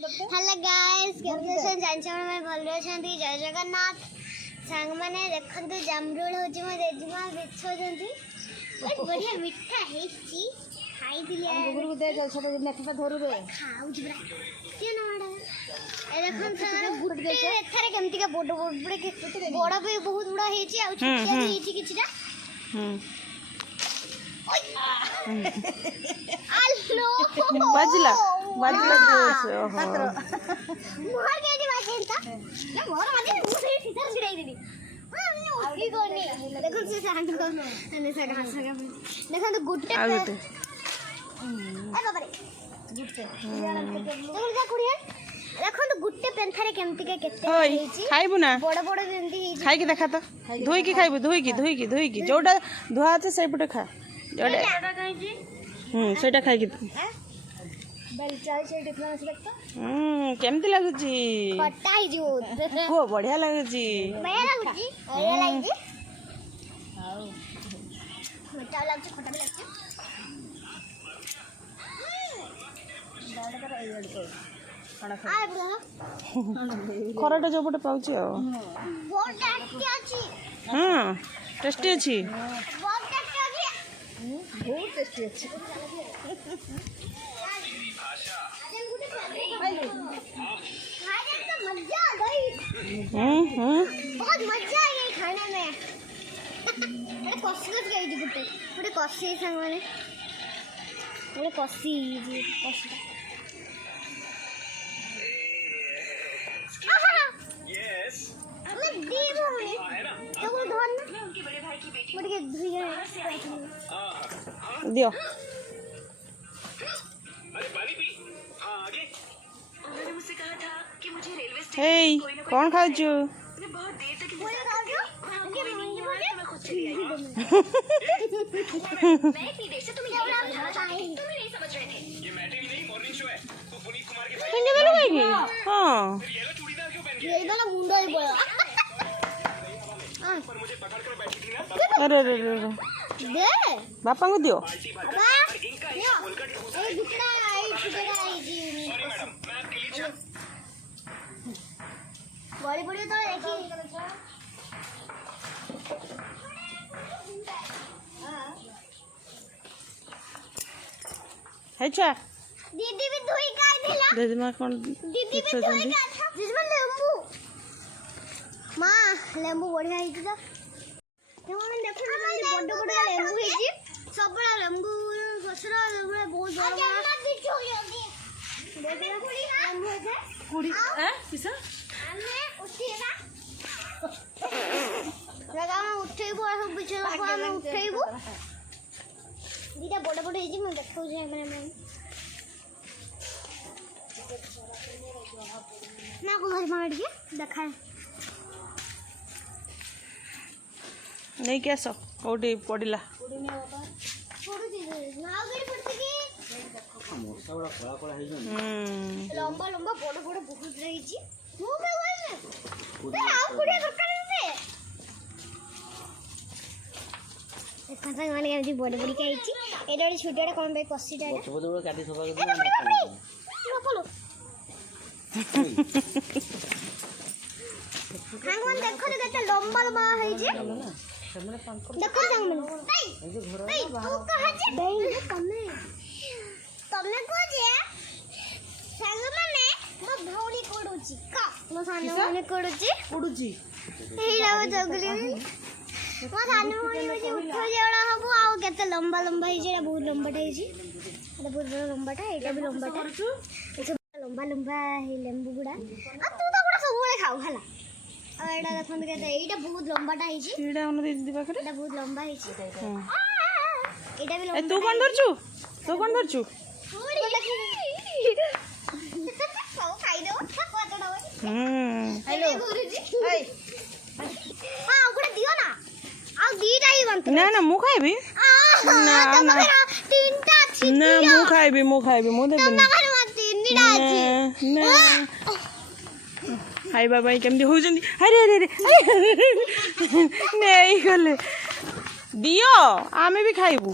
Hello guys कैसे जानछन मैं भलो छंती जय जगन्नाथ सांग माने देखंतु जामरुल होची म जेजीमा बिछो जंती ओए बढ़िया मिठा हेची खाई दिया गुगुरु दे जल छोटे नेखपा धरु रे खाऊ जिबरा के नडा ए देखन सारा गुड्डे एथरे केमति का बड़ बड़ के बड़ भी बहुत बड़ा हेची आ छोटिया हेची किछटा आलो बाजला बाजला ओहो मोर के जी बाजेंता ना मोर माजे मुसे सीधा गिराई देनी हां की कोनी देखो से सांग को ने से घास का देखो तो गुट्टे आ गुट्टे ए बाबा रे गुट्टे देखो जा कुड़िया देखो तो गुट्टे पेंथारे केमति के केते हेची खाइबु ना बड़ बड़ जेंती हेची खाइ के देखा तो धोई की खाइबु धोई की जोटा धोआ আছে সেইপটে খা जोटा सेटा खाइ की बेल चाय से देखना सकता केमति लागुची खट्टा ही जो ओ बढ़िया लागुची बढ़िया लागुची हां खट्टा लागुची खट्टा भी लागुची दादा कर ए लड़के खाना खा आ बुला खराटा जोपटे पाउची आ बहुत टेस्टी अछि हां टेस्टी अछि बहुत टेस्टी अछि बहुत टेस्टी अछि बहुत मजा आई है खाने में बड़े कॉस्टली गई थी गुट्टे बड़े कॉस्टली संग माने बड़े कॉस्टली जी कॉस्टली यस मैं दी बोले तो वो धन मैं उनके बड़े भाई की बेटी बड़े के धुइया दियो अरे पानी पी हां आगे उन्होंने मुझसे कहा था कि मुझे रेलवे स्टेशन हे कौन खाजू मैं बहुत देर तक इंतजार करके मैं खुद चली आई मैं इतनी देर से तुम्हें यही समझाना चाहती थी तुम नहीं समझ रहे थे ये मैटिनी नहीं मॉर्निंग शो है तो पुनीत कुमार के भाई हिंदी में लगाएगी हां फिर येलो चूड़ीदार क्यों पहन के ये वाला मुंडा ही बड़ा पर मुझे पकड़ कर बैठी थी ना अरे रे रे दे बापा को दियो बाबा यो ए दुकड़ा आई छुटेगा आई जी सॉरी मैडम मैं आपके लिए बड़ी बड़ी तो देखी हेचा दीदी भी धोई का दिला दीदी मां कौन दीदी भी धोई का था जिसमें लेंबू मां लेंबू बढ़िया है तो हम देखो बड़ बड़ लेंबू है जी सब बड़ा लेंबू गसरा बड़ा बहुत बड़ा बड़ा बिच हो गई देखो लेंबू है कुड़ी हैं किसा हमें उठेगा लगा मैं उठेबो आ सब बिच में उठेबो दीदा बड़ बड़ है जी मैं देखो जे मैंने ना को घर मार के देखा नहीं क्या सो कोडी पडिला छोड़ दे ना गई पड़ती की मोटा बड़ा खड़ा खड़ा है जो लंबा लंबा बड़ बड़ बहुत रही छी मु में होय ना आओ कुड़िया दरकार से देखा संग माने केमती बड़ बड़ के आइची एटा छोटा कोन बे कसीटा छोटे छोटे काटी सफा ए कर बड़ी बड़ी लोपलो हांगवन देखो केते लंबा लंबा है जे देखो संग में तू कहां जे तमे तमे को जे संग माने मो भौणी कोडुची का मो सानो माने कोडुची एही लाव जगली मो सानो माने जे उठो जेड़ा हबो आ केते लंबा लंबा है जे बहुत लंबाटा है जी एटा बहुत बड़ा लंबाटा एटा भी लंबाटा लंबा लंबा है लेंबू गुड़ा आ तू तो गुड़ा सब बड़े खाऊ हला आ एटा देखन के एटा बहुत लंबाटा है जी सीड़ा उन दीदी पाखरे एटा बहुत लंबा है जी एटा भी ए लंबा तू कौन धरचू खाऊ खाई दो कतडा होय हेलो गुरुजी हां गुड़ा दियो ना आ दीटा ही बनत ना ना मु खाइबी ना ना तीनटा छी ना मु खाइबी मु देबी ना खाली मत तीनटा छी ना हाय बाबा केमती हो जंदी अरे अरे अरे नहीं गले दियो आमे भी खाइबू आ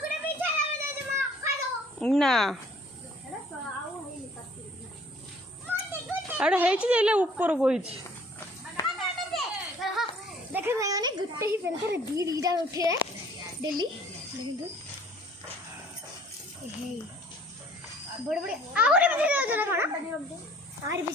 गुड़ा पीछे लगे दे मां खा दो ना ଆଡ଼େ ହେଇଛି ଯେ ଉପର ବହିଛି। ଦେଖେ ଭାଇମାନେ ଗୋଟେ ହିଁ ପେନ୍ଥରେ ଦିଟା ଉଠେ ଡେଲି ଦେଖନ୍ତୁ ବଡ଼ ବଡ଼ ଆହୁରି ବି କଣ ଆହୁରି ବି